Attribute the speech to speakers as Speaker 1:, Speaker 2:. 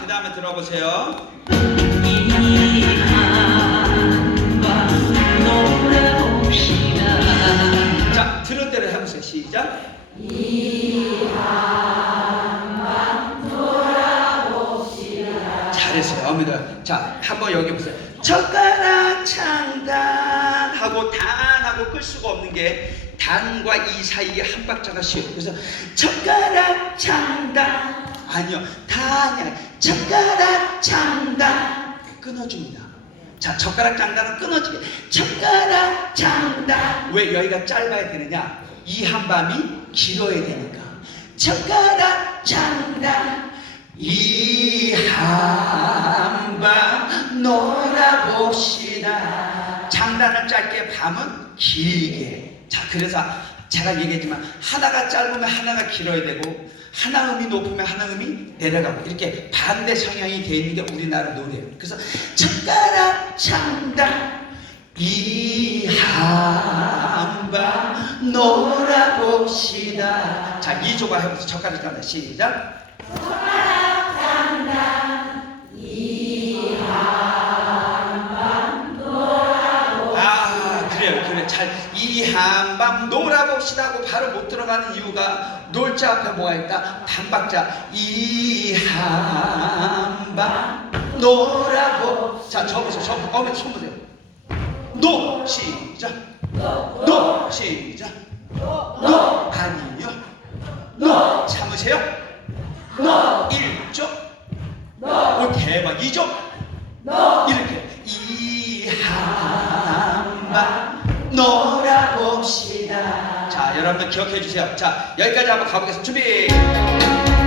Speaker 1: 그 다음에 들어보세요. 자, 들은 대로 해보세요. 시작. 잘했어요. 어머니들. 자, 한번 여기 보세요. 젓가락 창단 하고 단하고 끌 수가 없는 게 단과 이 사이에 한 박자가 쉬어요. 그래서 젓가락 창단 아니요. 단이 젓가락 창단 끊어줍니다. 자, 젓가락 장단은 끊어지게. 젓가락 장단. 왜 여기가 짧아야 되느냐? 이 한밤이 길어야 되니까. 젓가락 장단. 이 한밤 놀아봅시다. 장단은 짧게, 밤은 길게. 자, 그래서 제가 얘기했지만 하나가 짧으면 하나가 길어야 되고 하나 음이 높으면 하나 음이 내려가고 이렇게 반대 성향이 돼 있는 게 우리나라 노래예요. 그래서 젓가락 장단 이 한밤 놀아봅시다. 자, 이조가 해보세요. 젓가락 장단 시작. 아 그래요 그래 잘이 한밤 놀아봅시다 하고 바로 못 들어가는 이유가 놀자 앞에 뭐가 있다? 반박자. 이 한밤 놀아보 자 저보세요. 저 어머니 손 보세요. 노 시작. 노 시작. 노 아니요. 노 참으세요. 노. 1조. 오 대박 2조 놀아봅시다. 자, 여러분들 기억해 주세요. 자, 여기까지 한번 가보겠습니다. 준비.